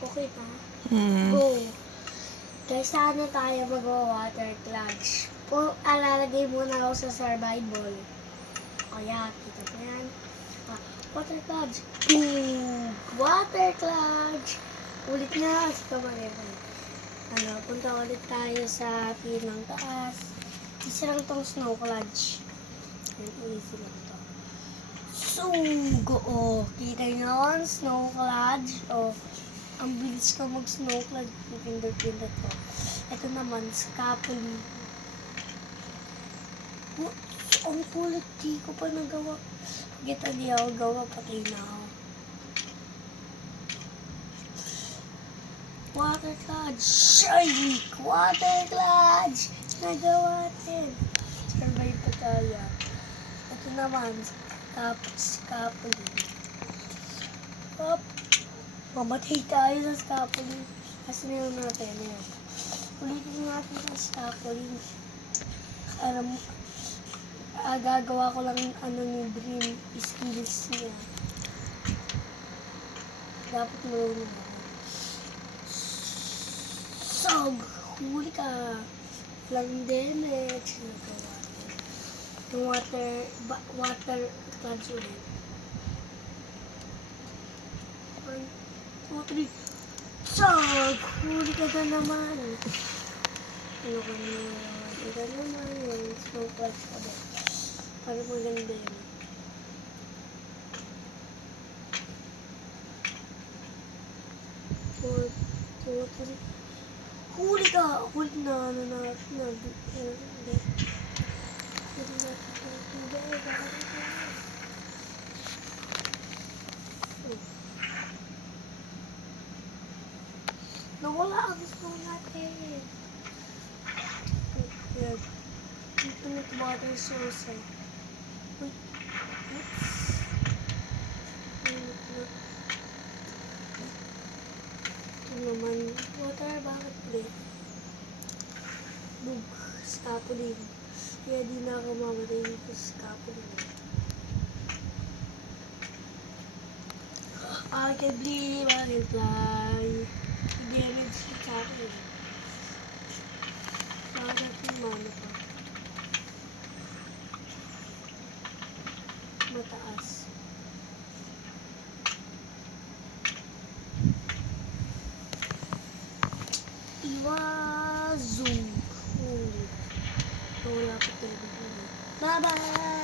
Okay pa? Mm. Go! Guys, sana tayo mag-water clutch. Alalagay muna ako sa survival. Kaya, kita mo yan. Water clutch. Boom! Water clutch! Ulit nga sa kamay. Punta ulit tayo sa pinang taas. Isa lang tong snow clutch. Easy lang to. Go! Kita nyo yun? Snow clutch. Ang bilis ko mag-snow clutch. Pindot-pindot ko. Ito naman, scapuli. Ang kulit, di ko pa nagawa. Kita di ako gawa, patay na ako. Water clutch! Shiny! Water clutch! Nagawa natin. Survive pa tayo. Ito naman, scapuli. Mamatay tayo sa scapuli. Kasi na natin yan. Ulitin natin sa scapuli. Gagawa ko lang ni Dream skills niya. Dapat marunong ako. Huli ka. Walang damage. Yung water clutch ulit. 1, 2, 3. Huli ka na naman. Ano ka naman? Ito naman yung snow clutch ko din. Para maganda yun. Huli ka! Huli na. Nawala ang snow natin. Infinite water source eh. Wait. Ito naman. Water, bakit ulit? Bug. Scapulin. Kaya di na ako mamatay dito sa scapulin. I can believe I can fly. Damage sa akin. Bakit yung mana pa? Mataas. Iwazoo. Wala pa talaga. Bye-bye!